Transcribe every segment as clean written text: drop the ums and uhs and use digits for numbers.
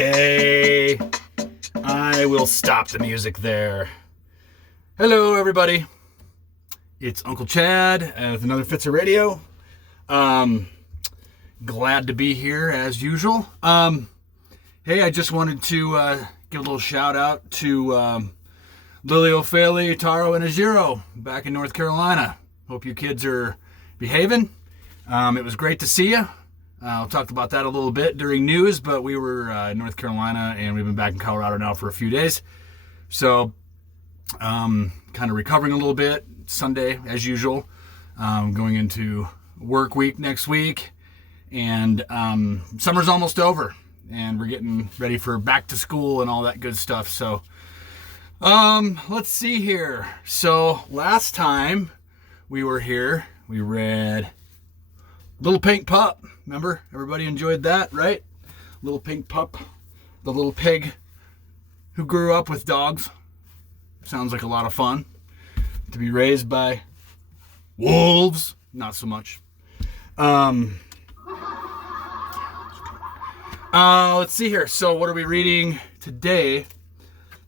Okay, I will stop the music there. Hello, everybody. It's Uncle Chad with another Fitzer Radio. Glad to be here as usual. Hey, I just wanted to give a little shout out to Lily O'Faley, Taro, and Ajiro back in North Carolina. Hope you kids are behaving. It was great to see you. I'll talk about that a little bit during news, but we were in North Carolina and we've been back in Colorado now for a few days. So, kind of recovering a little bit. Sunday, as usual. Going into work week next week. And summer's almost over. And we're getting ready for back to school and all that good stuff. So, let's see here. So, last time we were here, we read Little Pink Pup. Remember? Everybody enjoyed that, right? Little Pink Pup, the little pig who grew up with dogs. Sounds like a lot of fun. To be raised by wolves, not so much. Let's see here. So what are we reading today?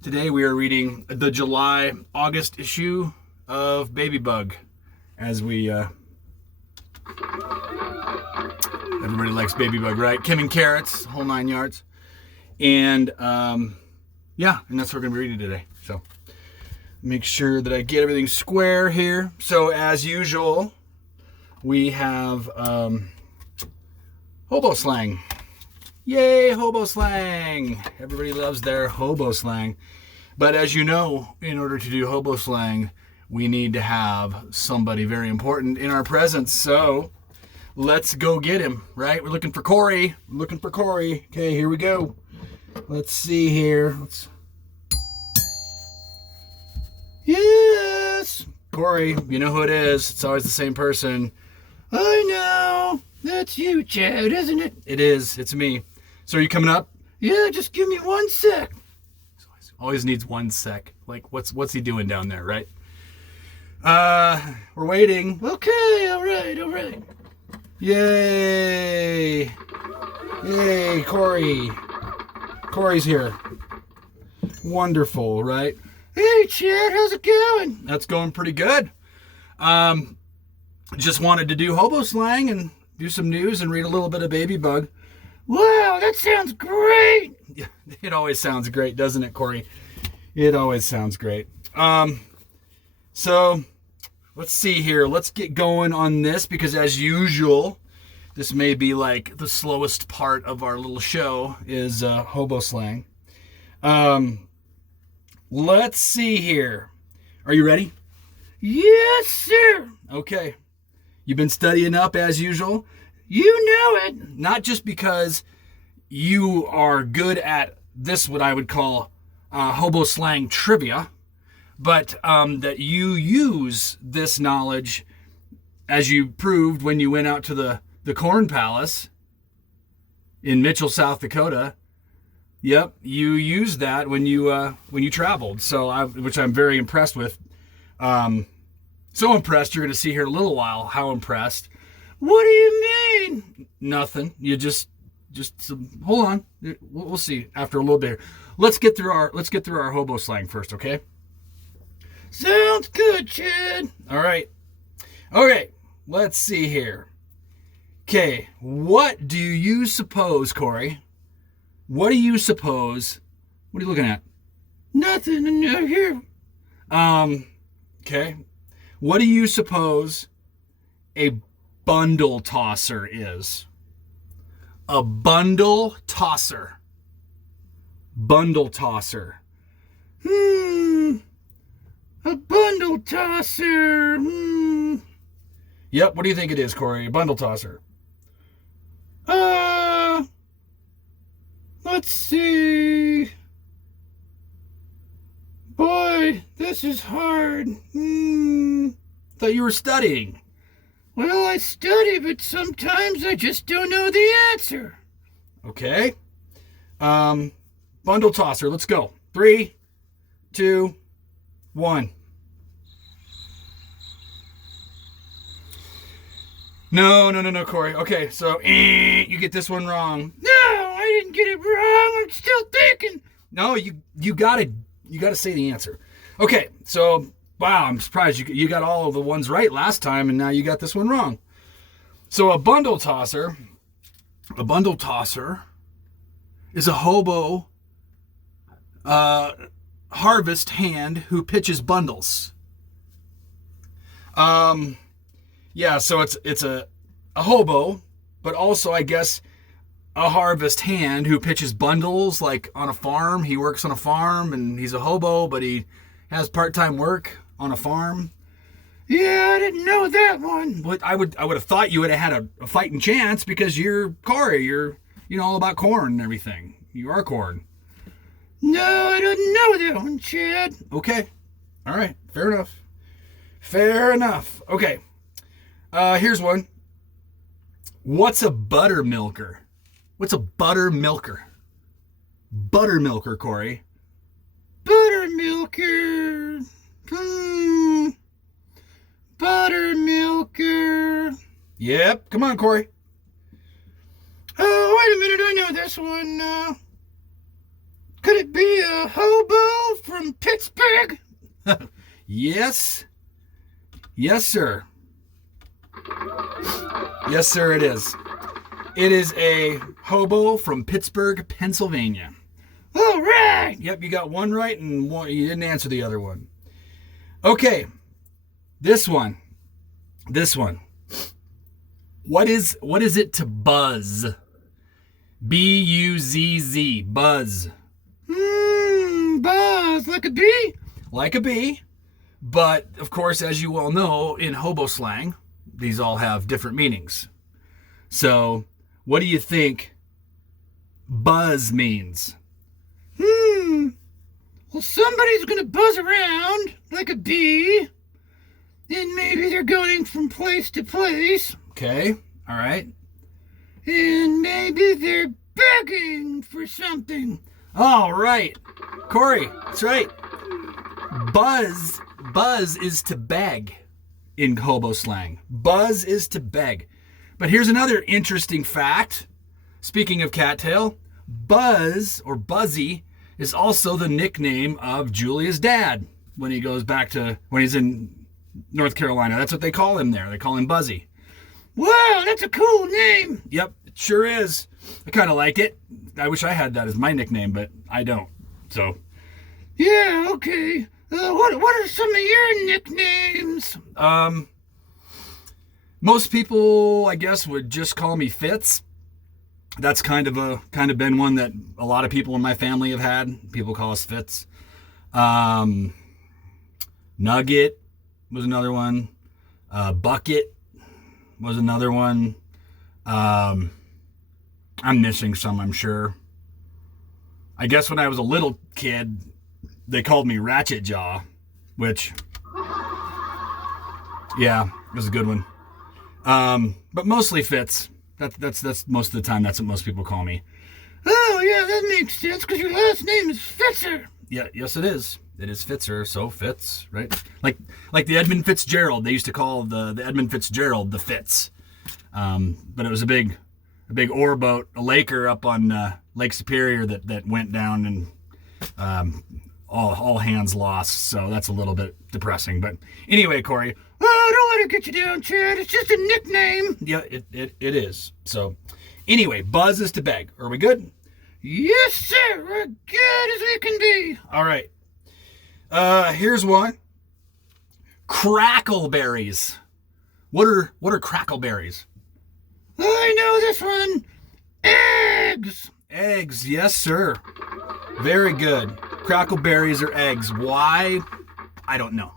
Today we are reading the August issue of Babybug. As we, everybody likes Babybug, right? Kim and Carrots, whole 9 yards. And, yeah, and that's what we're going to be reading today. So, make sure that I get everything square here. So, as usual, we have, hobo slang. Yay, hobo slang! Everybody loves their hobo slang. But as you know, in order to do hobo slang, we need to have somebody very important in our presence. So, let's go get him, right? We're looking for Corey. Okay, here we go. Let's see here. Yes! Corey, you know who it is. It's always the same person. I know. That's you, Chad, isn't it? It is. It's me. So are you coming up? Yeah, just give me 1 sec. Always needs 1 sec. Like, what's he doing down there, right? We're waiting. Okay, all right. Yay! Yay, Corey. Corey's here. Wonderful, right? Hey, Chad, how's it going? That's going pretty good. Just wanted to do hobo slang and do some news and read a little bit of Babybug. Wow, that sounds great! It always sounds great, doesn't it, Corey? It always sounds great. So, let's see here. Let's get going on this because, as usual, this may be like the slowest part of our little show is hobo slang. Let's see here. Are you ready? Yes, sir. Okay. You've been studying up as usual? You know it. Not just because you are good at this, what I would call hobo slang trivia, but that you use this knowledge as you proved when you went out to the Corn Palace in Mitchell, South Dakota. Yep, you used that when you traveled. So, which I'm very impressed with. So impressed, you're going to see here in a little while how impressed. What do you mean? Nothing. You just hold on. We'll see after a little bit. Let's get through our hobo slang first, okay? Sounds good, Chad. All right. Okay, let's see here. Okay, what do you suppose, Corey? What do you suppose? What are you looking at? Nothing in here. Okay. What do you suppose a bundle tosser is? A bundle tosser. Bundle tosser. A bundle tosser. Yep, what do you think it is, Corey? A bundle tosser. Let's see. Boy, this is hard. Thought you were studying. Well, I study, but sometimes I just don't know the answer. Okay. Bundle tosser. Let's go. 3, 2, 1. No, Corey. Okay, so you get this one wrong. No, I didn't didn't get it wrong. I'm still thinking. No, you gotta say the answer. Okay, so wow, I'm surprised you got all of the ones right last time, and now you got this one wrong. So a bundle tosser is a hobo harvest hand who pitches bundles. Yeah, so it's a hobo, but also I guess a harvest hand who pitches bundles, like on a farm. He works on a farm and he's a hobo, but he has part-time work on a farm. Yeah, I didn't know that one. But I would have thought you would have had a fighting chance because you're Corey. You're all about corn and everything. You are corn. No, I didn't know that one, Chad. Okay. All right. Fair enough. Okay. Here's one. What's a buttermilker? What's a buttermilker? Buttermilker, Corey. Buttermilker. Buttermilker. Yep. Come on, Corey. Oh, wait a minute. I know this one. Could it be a hobo from Pittsburgh? Yes. Yes, sir. Yes, sir, it is. It is a hobo from Pittsburgh, Pennsylvania. All right. Yep, you got one right and one, you didn't answer the other one. Okay. This one. What is it to buzz? B-U-Z-Z. Buzz. Buzz. Like a bee? Like a bee. But, of course, as you well know, in hobo slang, these all have different meanings. So, what do you think buzz means? Well, somebody's gonna buzz around like a bee, and maybe they're going from place to place. Okay, all right. And maybe they're begging for something. All right. Corey, that's right. Buzz is to beg in hobo slang. Buzz is to beg. But here's another interesting fact. Speaking of cattail, Buzz or Buzzy is also the nickname of Julia's dad when he's in North Carolina. That's what they call him there. They call him Buzzy. Wow, that's a cool name. Yep, it sure is. I kind of like it. I wish I had that as my nickname, but I don't. So. Yeah, okay. What are some of your nicknames? Most people, I guess, would just call me Fitz. That's kind of been one that a lot of people in my family have had. People call us Fitz. Nugget was another one. Bucket was another one. I'm missing some, I'm sure. I guess when I was a little kid, they called me Ratchet Jaw, which, yeah, was a good one. But mostly Fitz. That's most of the time. That's what most people call me. Oh yeah, that makes sense because your last name is Fitzer. Yeah, yes it is. It is Fitzer, so Fitz, right? Like the Edmund Fitzgerald. They used to call the Edmund Fitzgerald the Fitz. But it was a big ore boat, a laker up on Lake Superior that went down and all hands lost. So that's a little bit depressing. But anyway, Corey. Oh, don't let it get you down, Chad. It's just a nickname. Yeah, it is. So anyway, Buzz is to beg. Are we good? Yes, sir. We're good as we can be. All right. Here's one. Crackleberries. What are crackleberries? I know this one. Eggs. Eggs, yes, sir. Very good. Crackleberries are eggs. Why? I don't know.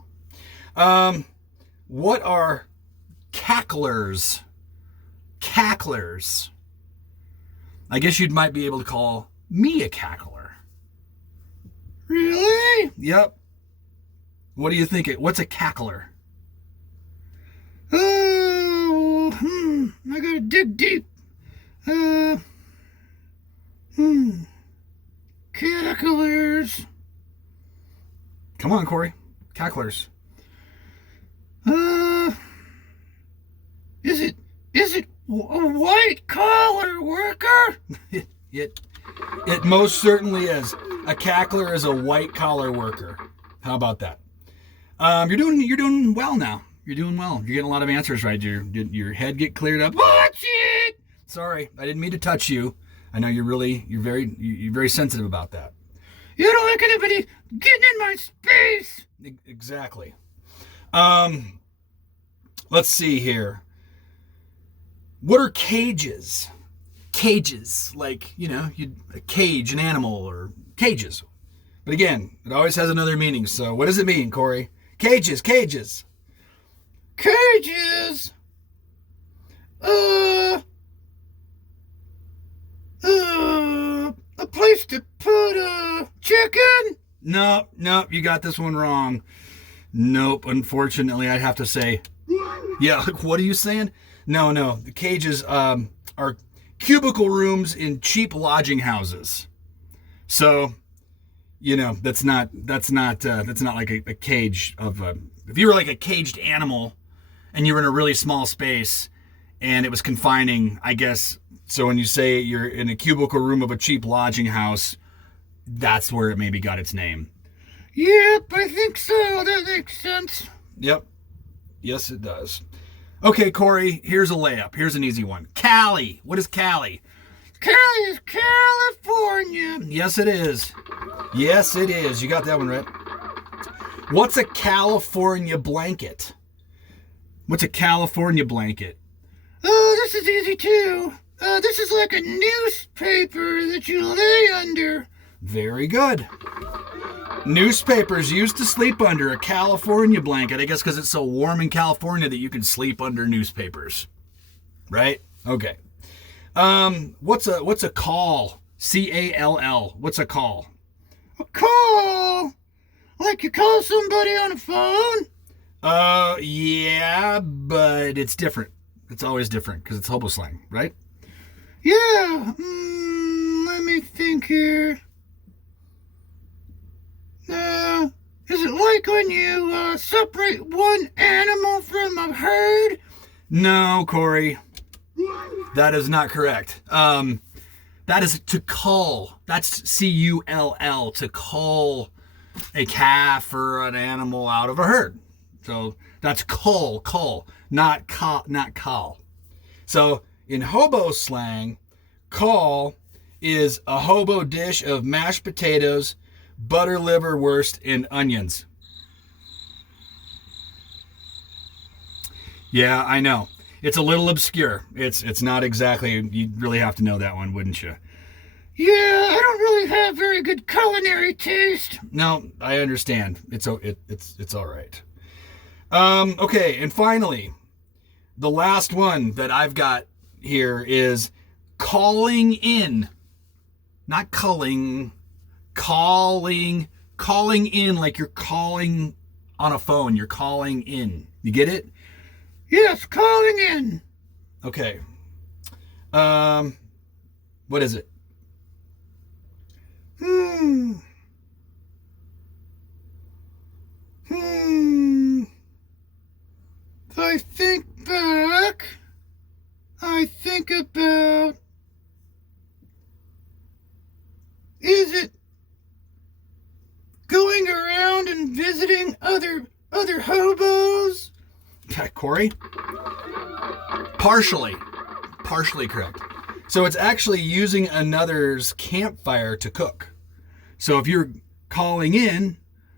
What are cacklers? Cacklers. I guess you might be able to call me a cackler. Really? Yep. What do you think? What's a cackler? Oh, I gotta dig deep. Cacklers. Come on, Corey. Cacklers. Is it a white collar worker? It It most certainly is. A cackler is a white-collar worker. How about that? You're doing well now. You're doing well. You're getting a lot of answers right. Your head get cleared up. Watch it! Sorry, I didn't mean to touch you. I know you're very sensitive about that. You don't like anybody getting in my space. Exactly. Let's see here. What are cages? Cages, like, a cage, an animal, or cages. But again, it always has another meaning. So what does it mean, Corey? Cages. Cages. A place to put a chicken? No, you got this one wrong. Nope, unfortunately, I'd have to say, yeah, what are you saying? No, the cages are cubicle rooms in cheap lodging houses. So, that's not like a cage of if you were like a caged animal and you were in a really small space and it was confining, I guess. So when you say you're in a cubicle room of a cheap lodging house, that's where it maybe got its name. Yep, I think so. That makes sense. Yep. Yes, it does. Okay, Corey, here's a layup. Here's an easy one. Cali. What is Cali? Cali is California. Yes, it is. Yes, it is. You got that one right. What's a California blanket? What's a California blanket? Oh, this is easy too. This is like a newspaper that you lay under. Very good. Newspapers used to sleep under a California blanket, I guess because it's so warm in California that you can sleep under newspapers. Right? Okay. What's a call? C-A-L-L. What's a call? A call? Like you call somebody on a phone? Yeah, but it's different. It's always different because it's hobo slang, right? Yeah. Let me think here. Is it like when you separate one animal from a herd? No, Corey. That is not correct. That is to cull. That's C-U-L-L, to cull a calf or an animal out of a herd. So that's cull, not call. So in hobo slang, call is a hobo dish of mashed potatoes, butter liverwurst, and onions. Yeah, I know. It's a little obscure. It's not exactly, you'd really have to know that one, wouldn't you? Yeah, I don't really have very good culinary taste. No, I understand. It's all right. Okay, and finally, the last one that I've got here is calling in. Not culling. Calling in, like you're calling on a phone. You're calling in. You get it? Yes, calling in. Okay. What is it? If I think back, I think about, is it going around and visiting other hobos? Corey? Partially correct. So it's actually using another's campfire to cook. So if you're calling in,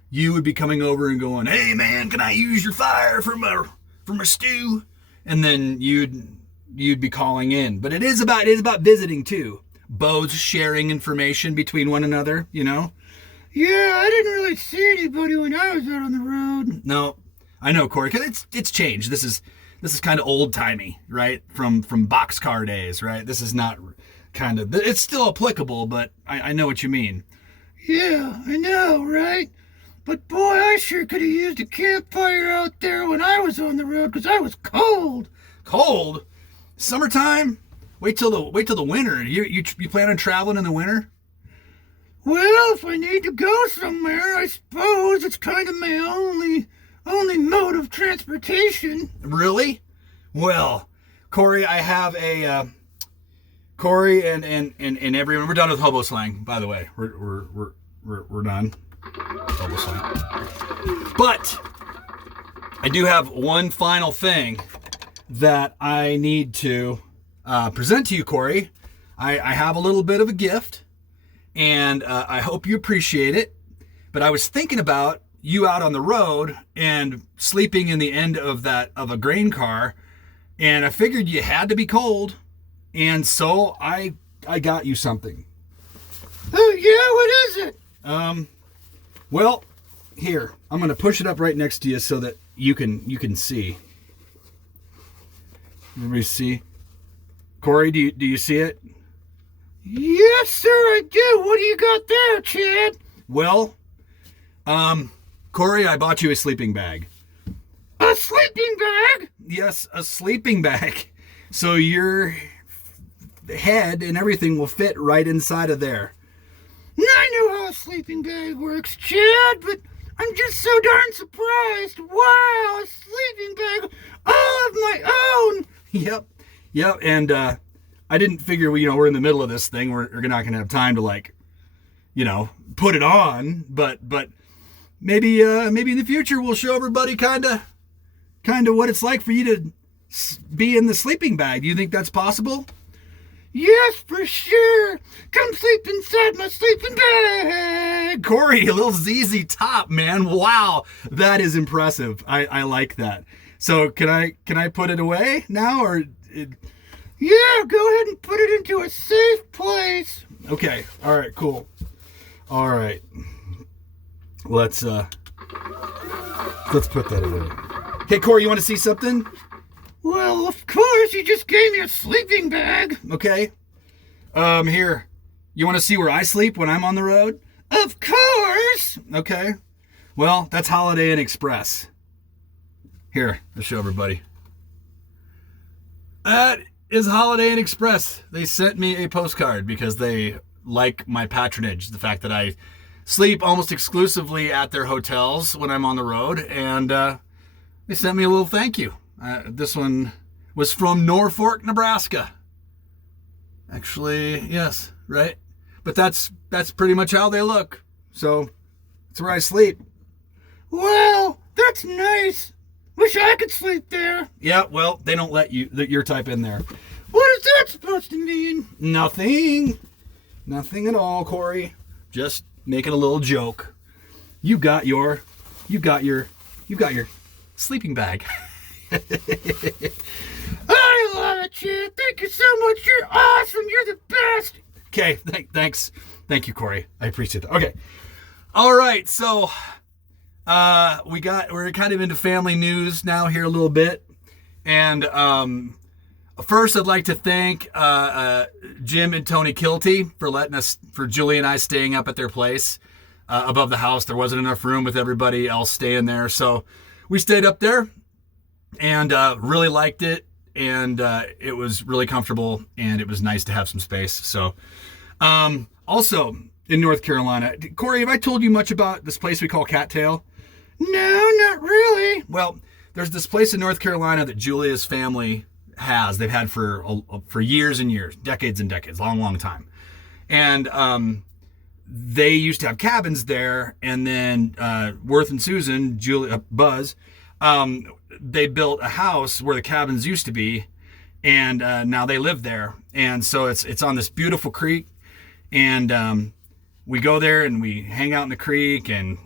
you would be coming over and going, "Hey man, can I use your fire for my stew?" And then you'd be calling in. But it is about visiting too. Bows sharing information between one another, Yeah, I didn't really see anybody when I was out on the road. No, I know, Corey, because it's changed. This is kind of old timey, right? From boxcar days, right? This is not kind of. It's still applicable, but I know what you mean. Yeah, I know, right? But boy, I sure could have used a campfire out there when I was on the road because I was cold. Cold? Summertime? Wait till the winter. You plan on traveling in the winter? Well, if I need to go somewhere, I suppose it's kind of my only mode of transportation. Really? Well, Corey, I have a Corey and everyone, we're done with hobo slang. By the way, we're done. Hobo slang. But I do have one final thing that I need to present to you, Corey. I have a little bit of a gift, and I hope you appreciate it. But I was thinking about you out on the road and sleeping in the end of a grain car, and I figured you had to be cold, and so I got you something. Oh yeah, what is it? Well, here, I'm gonna push it up right next to you so that you can see. Everybody see? Corey, do you see it? Yes, sir, I do. What do you got there, Chad? Well, Corey, I bought you a sleeping bag. A sleeping bag? Yes, a sleeping bag. So your head and everything will fit right inside of there. I know how a sleeping bag works, Chad, but I'm just so darn surprised. Wow, a sleeping bag all of my own. Yep, and I didn't figure, we're in the middle of this thing. We're not going to have time to put it on, but maybe in the future we'll show everybody kind of what it's like for you to be in the sleeping bag. Do you think that's possible? Yes, for sure. Come sleep inside my sleeping bag. Corey, a little ZZ Top, man. Wow, that is impressive. I like that. So can I put it away now, or? Yeah, go ahead and put it into a safe place. Okay. All right. Cool. All right. Let's put that away. Hey, Corey, you want to see something? Well, of course. You just gave me a sleeping bag. Okay. Here. You want to see where I sleep when I'm on the road? Of course. Okay. Well, that's Holiday Inn Express. Here, I'll show everybody. That is Holiday Inn Express. They sent me a postcard because they like my patronage, the fact that I sleep almost exclusively at their hotels when I'm on the road, and they sent me a little thank you. This one was from Norfolk, Nebraska. Actually, yes, right? But that's pretty much how they look. So, that's where I sleep. Well, that's nice. Wish I could sleep there. Yeah, well, they don't let your type in there. What is that supposed to mean? Nothing. Nothing at all, Corey. Just making a little joke. You got your sleeping bag. I love it, Chad. Thank you so much. You're awesome. You're the best. Okay, thanks. Thank you, Corey. I appreciate that. Okay. All right, so we're kind of into family news now here a little bit. And first I'd like to thank Jim and Tony Kilty for Julie and I staying up at their place above the house. There wasn't enough room with everybody else staying there. So we stayed up there and really liked it. And it was really comfortable, and it was nice to have some space. So also in North Carolina, Corey, have I told you much about this place we call Cattail? No, not really. Well, there's this place in North Carolina that Julia's family has. They've had for years and years, decades and decades, long time. And they used to have cabins there. And then Worth and Susan, Buzz, they built a house where the cabins used to be. And now they live there. And so it's on this beautiful creek. And we go there and we hang out in the creek. And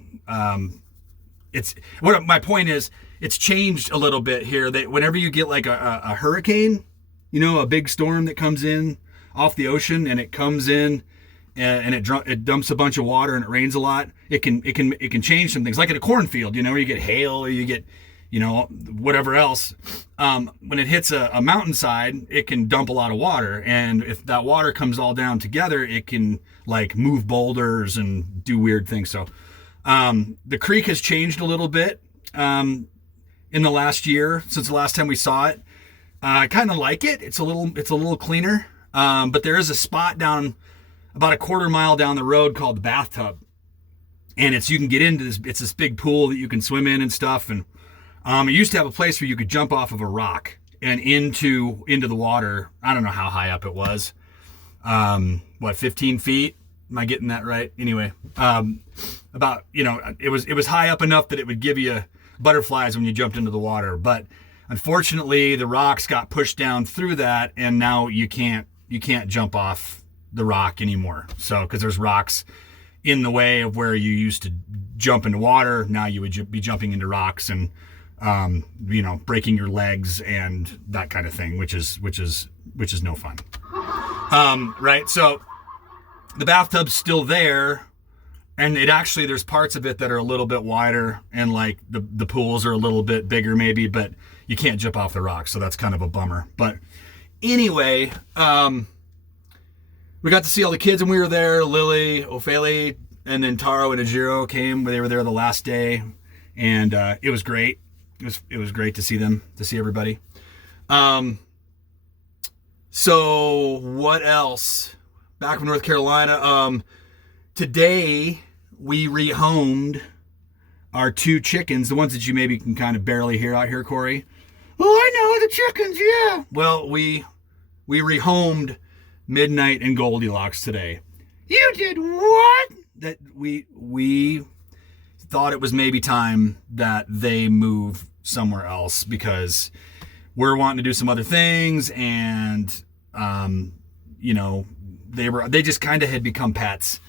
my point is, it's changed a little bit here. That whenever you get like a hurricane, a big storm that comes in off the ocean, and it comes in and it dumps a bunch of water and it rains a lot, it can change some things. Like in a cornfield, where you get hail or you get whatever else. When it hits a mountainside, it can dump a lot of water, and if that water comes all down together, it can like move boulders and do weird things. So the creek has changed a little bit in the last year since the last time we saw it. I kind of like it. It's a little cleaner. But there is a spot down about a quarter mile down the road called the Bathtub, and you can get into this. It's this big pool that you can swim in and stuff. And it used to have a place where you could jump off of a rock and into the water. I don't know how high up it was, 15 feet? Am I getting that right? Anyway, about, it was high up enough that it would give you butterflies when you jumped into the water. But unfortunately, the rocks got pushed down through that, and now you can't jump off the rock anymore. So, because there's rocks in the way of where you used to jump into water, now you would be jumping into rocks and breaking your legs and that kind of thing, which is no fun. Right? So the bathtub's still there, and there's parts of it that are a little bit wider, and like the pools are a little bit bigger maybe, but you can't jump off the rocks, so that's kind of a bummer. But anyway, we got to see all the kids when we were there. Lily, Ophelia, and then Taro and Ajiro came. They were there the last day, and it was great. It was great to see them, to see everybody. So what else? Back from North Carolina. Today we rehomed our 2 chickens, the ones that you maybe can kind of barely hear out here, Corey. Oh, I know the chickens, yeah. Well, we rehomed Midnight and Goldilocks today. You did what? That we thought it was maybe time that they move somewhere else, because we're wanting to do some other things, and they just kind of had become pets,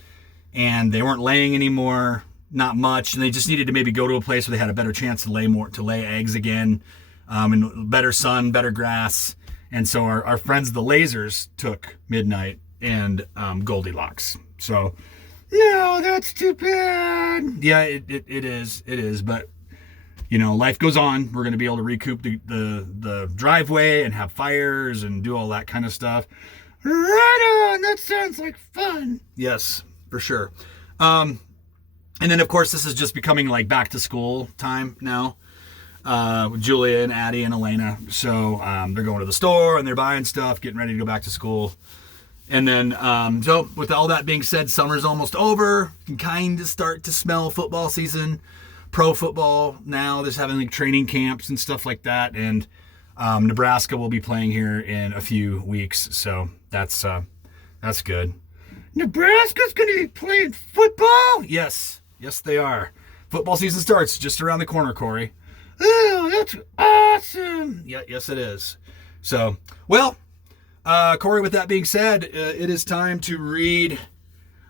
and they weren't laying anymore, not much, and they just needed to maybe go to a place where they had a better chance to lay eggs again, and better sun, better grass. And so our friends the Lasers took Midnight and Goldilocks. So no, that's too bad. yeah, it is, but life goes on. We're going to be able to recoup the driveway and have fires and do all that kind of stuff. Right on. That sounds like fun. Yes, for sure. And then of course this is just becoming like back to school time now. With Julia and Addie and Elena. So they're going to the store and they're buying stuff, getting ready to go back to school. And then, so with all that being said, summer's almost over. You can kind of start to smell football season. Pro football now. There's having like training camps and stuff like that. And Nebraska will be playing here in a few weeks. So that's good. Nebraska's going to be playing football? Yes, they are. Football season starts just around the corner, Corey. Oh, that's awesome. Yeah, yes, it is. So, well, Corey, with that being said, it is time to read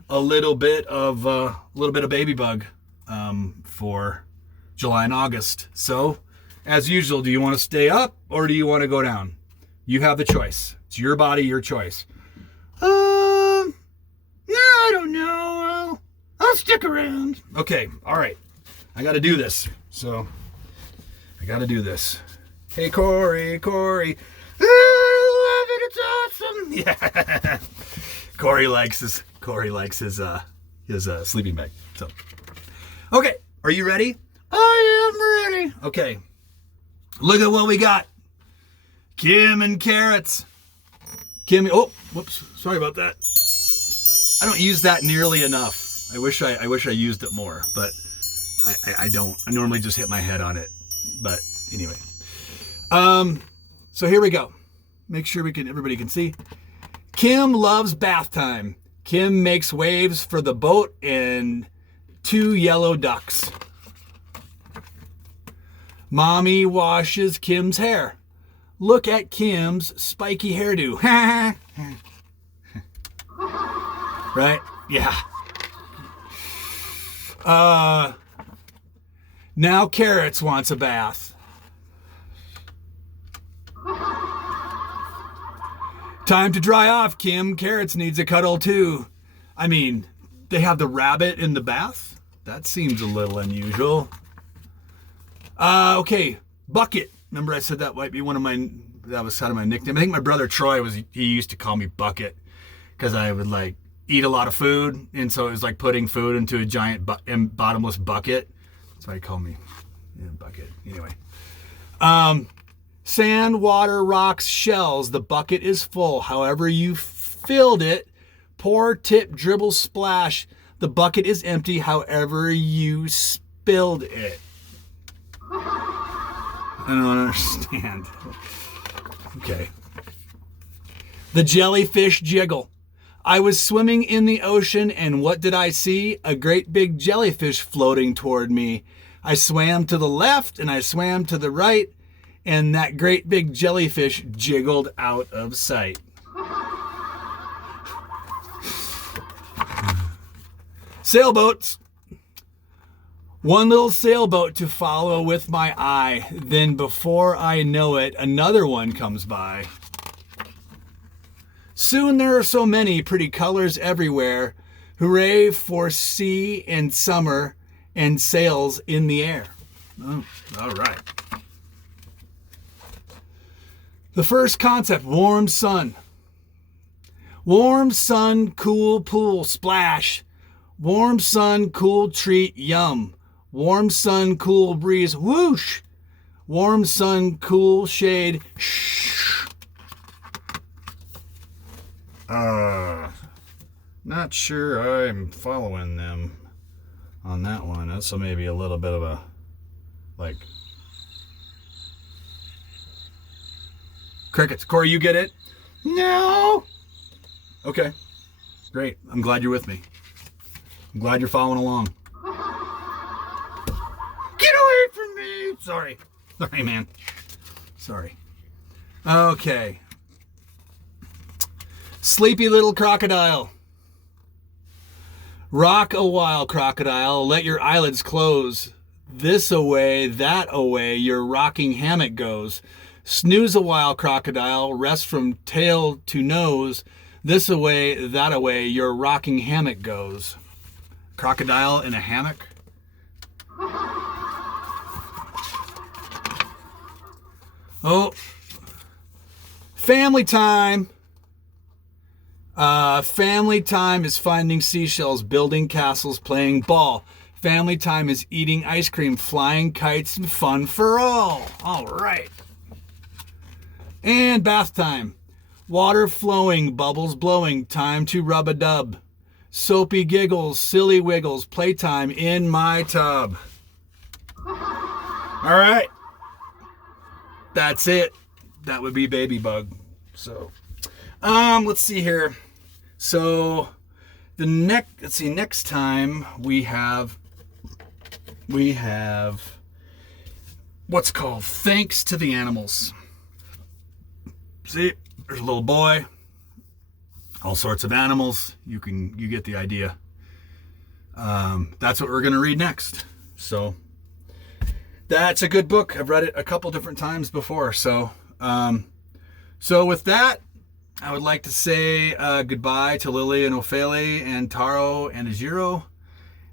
a little bit of Babybug for July and August. So, as usual, do you want to stay up or do you want to go down? You have the choice. It's your body, your choice. No, I don't know. I'll stick around. Okay, all right. I got to do this. So, I got to do this. Hey, Corey. I love it. It's awesome. Yeah. Corey likes his sleeping bag. So, okay, are you ready? I am ready. Okay. Look at what we got. Kim and carrots. Kim. Oh, whoops. Sorry about that. I don't use that nearly enough. I wish I used it more, but I don't. I normally just hit my head on it. But anyway. So here we go. Make sure everybody can see. Kim loves bath time. Kim makes waves for the boat and 2 yellow ducks. Mommy washes Kim's hair. Look at Kim's spiky hairdo. Right? Yeah. Now Carrots wants a bath. Time to dry off, Kim. Carrots needs a cuddle too. I mean, they have the rabbit in the bath? That seems a little unusual. Okay, Bucket. Remember I said that might be that was kind of my nickname. I think my brother Troy he used to call me Bucket because I would like eat a lot of food, and so it was like putting food into a giant bottomless bucket. That's why he called me Bucket. Anyway. Sand, water, rocks, shells. The bucket is full. However you filled it, pour, tip, dribble, splash. The bucket is empty. However you spilled it. I don't understand. Okay. The jellyfish jiggle. I was swimming in the ocean, and what did I see? A great big jellyfish floating toward me. I swam to the left and I swam to the right, and that great big jellyfish jiggled out of sight. Sailboats. One little sailboat to follow with my eye. Then before I know it, another one comes by. Soon there are so many pretty colors everywhere. Hooray for sea and summer and sails in the air. Oh, all right. The first concept, warm sun. Warm sun, cool pool, splash. Warm sun, cool treat, yum. Warm sun, cool breeze, whoosh. Warm sun, cool shade, shh. Not sure I'm following them on that one. That's maybe a little bit of a, like, crickets. Corey, you get it? No. Okay, great. I'm glad you're with me. I'm glad you're following along. Get away from me. Sorry, man. Sorry. Okay. Sleepy little crocodile. Rock a while, crocodile. Let your eyelids close. This away, that away, your rocking hammock goes. Snooze a while, crocodile. Rest from tail to nose. This away, that away, your rocking hammock goes. Crocodile in a hammock? Oh. Family time. Family time is finding seashells, building castles, playing ball. Family time is eating ice cream, flying kites, and fun for all. All right. And bath time. Water flowing, bubbles blowing, time to rub-a-dub. Soapy giggles, silly wiggles, playtime in my tub. All right. That's it. That would be Babybug. So, let's see here. So, next time we have what's called Thanks to the Animals. See, there's a little boy, all sorts of animals. You get the idea. That's what we're going to read next. So that's a good book. I've read it a couple different times before. So with that, I would like to say goodbye to Lily and Ophelia and Taro and Ajiro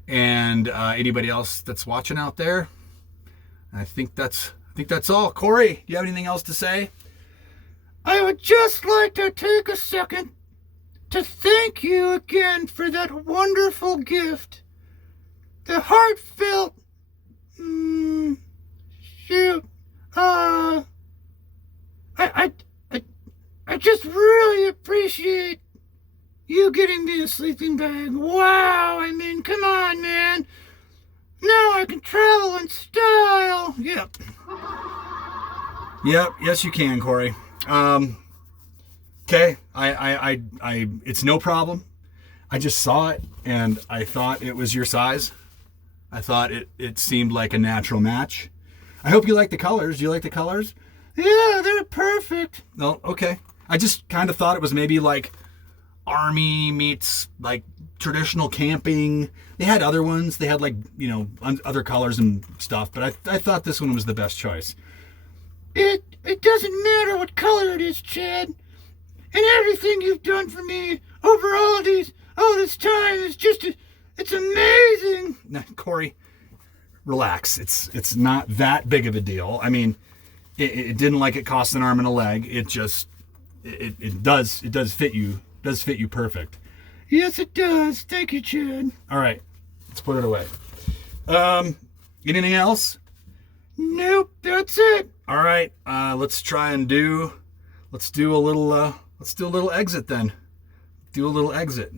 and anybody else that's watching out there. I think that's all. Corey, do you have anything else to say? I would just like to take a second to thank you again for that wonderful gift. The heartfelt, I just really appreciate you getting me a sleeping bag. Wow, I mean, come on, man. Now I can travel in style. Yep. Yep. Yes, you can, Corey. Okay. I it's no problem. I just saw it and I thought it was your size. I thought it seemed like a natural match. I hope you like the colors. Do you like the colors? Yeah, they're perfect. Oh, okay. I just kind of thought it was maybe like army meets like traditional camping. They had other ones. They had like, other colors and stuff, but I thought this one was the best choice. It doesn't matter what color it is, Chad. And everything you've done for me over all this time is it's amazing. Now, Corey, relax. It's not that big of a deal. I mean, it didn't like it cost an arm and a leg. It just it does fit you. Does fit you perfect. Yes, it does. Thank you, Chad. All right, let's put it away. Anything else? Nope, that's it. All right, let's do a little exit then. Do a little exit.